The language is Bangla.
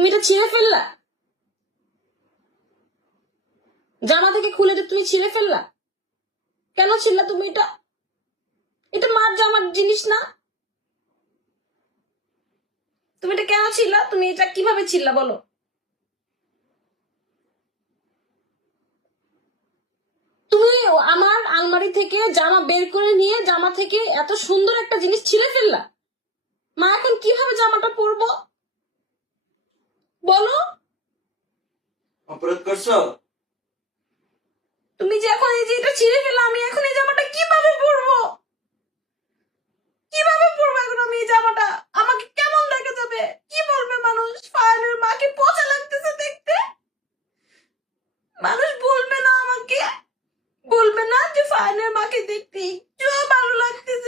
তুমি এটা ছিঁড়ে ফেললা? জামা থেকে খুলে যে তুমি ছিঁড়ে ফেললা? কেন ছিঁড়লা তুমি এটা? এটা মার জামার জিনিস না? তুমি এটা কেন ছিঁড়লা? তুমি এটা কিভাবে ছিঁড়লা বলো? তুমি আমার আলমারি থেকে জামা বের করে নিয়ে জামা থেকে এত সুন্দর একটা জিনিস ছিঁড়ে ফেললা। মা এখন কিভাবে জামাটা পরবো বলো? অপরাধ করছো? তুমি যে এখন এই যে এটা ছিঁড়ে ফেললা, আমি এখন এই জামাটা কিভাবে পরবো?